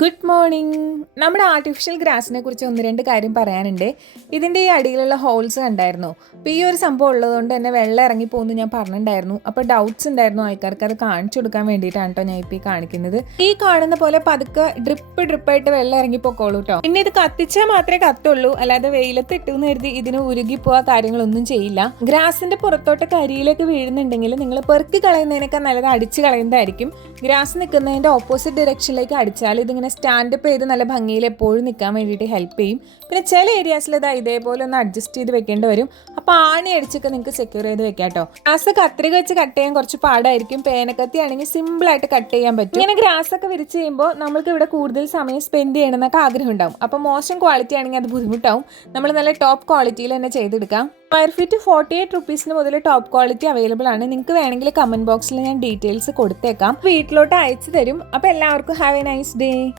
Good morning നമ്മുടെ artificial ഗ്രാസിനെ കുറിച്ച് ഒന്ന് രണ്ട് കാര്യം പറയാനുണ്ട്. ഇതിന്റെ ഈ അടിയിലുള്ള ഹോൾസ് കണ്ടായിരുന്നു? അപ്പോൾ ഈ ഒരു സംഭവം ഉള്ളതുകൊണ്ട് തന്നെ വെള്ളം ഇറങ്ങി പോകുന്നു ഞാൻ പറഞ്ഞിട്ടുണ്ടായിരുന്നു. അപ്പോൾ ഡൗട്ട്സ് ഉണ്ടായിരുന്നു ആൾക്കാർക്ക് അത് കാണിച്ചു കൊടുക്കാൻ വേണ്ടിയിട്ടാണ് കേട്ടോ ഞാൻ ഇപ്പോൾ ഈ കാണിക്കുന്നത്. ഈ കാണുന്ന പോലെ പതുക്കെ ഡ്രിപ്പ് ഡ്രിപ്പായിട്ട് വെള്ളം ഇറങ്ങി പൊക്കോളൂ കേട്ടോ പിന്നെ ഇത് കത്തിച്ചാൽ മാത്രമേ കത്തുള്ളൂ. അല്ലാതെ വെയിലത്ത് ഇട്ടെന്ന് കരുതി ഇതിന് ഉരുകി കാര്യങ്ങളൊന്നും ചെയ്യില്ല. ഗ്രാസിന്റെ പുറത്തോട്ട് കരിയിലേക്ക് വീഴുന്നുണ്ടെങ്കിൽ നിങ്ങൾ പെറുക്കി കളയുന്നതിനൊക്കെ നല്ലത് അടിച്ച് കളയുന്നതായിരിക്കും. ഗ്രാസ് നിൽക്കുന്നതിന്റെ ഓപ്പോസിറ്റ് ഡയറക്ഷനിലേക്ക് അടിച്ചാൽ ഇതിങ്ങനെ സ്റ്റാൻഡപ്പ് ചെയ്ത് നല്ല ഭംഗിയിൽ എപ്പോഴും നിൽക്കാൻ വേണ്ടിയിട്ട് ഹെൽപ്പ് ചെയ്യും. പിന്നെ ചില ഏരിയാസിൽ ഇതാ ഇതേപോലെ ഒന്ന് അഡ്ജസ്റ്റ് ചെയ്ത് വെക്കേണ്ടി വരും. അപ്പോൾ ആണി അടിച്ചൊക്കെ നിങ്ങൾക്ക് സെക്യൂർ ചെയ്ത് വെക്കാം കേട്ടോ ഗ്രാസ് കത്രിക വെച്ച് കട്ട് ചെയ്യാൻ കുറച്ച് പാടായിരിക്കും. പേനക്കത്തി ആണെങ്കിൽ സിമ്പിൾ ആയിട്ട് കട്ട് ചെയ്യാൻ പറ്റും. ഇങ്ങനെ ഗ്രാസ് ഒക്കെ വിരിച്ച് ചെയ്യുമ്പോൾ നമുക്ക് ഇവിടെ കൂടുതൽ സമയം സ്പെൻഡ് ചെയ്യണമെന്നൊക്കെ ആഗ്രഹം ഉണ്ടാവും അപ്പോൾ മോശം ക്വാളിറ്റി ആണെങ്കിൽ അത് ബുദ്ധിമുട്ടാവും. നമ്മൾ നല്ല ടോപ്പ് ക്വാളിറ്റിയിൽ തന്നെ ചെയ്തെടുക്കാം. സ്ക്വയർ ഫീറ്റ് ഫോർട്ടി എയ്റ്റ് റുപ്പീസിന് മുതൽ ടോപ്പ് ക്വാളിറ്റി അവൈലബിൾ ആണ്. നിങ്ങൾക്ക് വേണമെങ്കിൽ കമന്റ് ബോക്സിൽ ഞാൻ ഡീറ്റെയിൽസ് കൊടുത്തേക്കാം. വീട്ടിലോട്ട് അയച്ചു തരും. അപ്പോൾ എല്ലാവർക്കും ഹാവ് എ നൈസ് ഡേ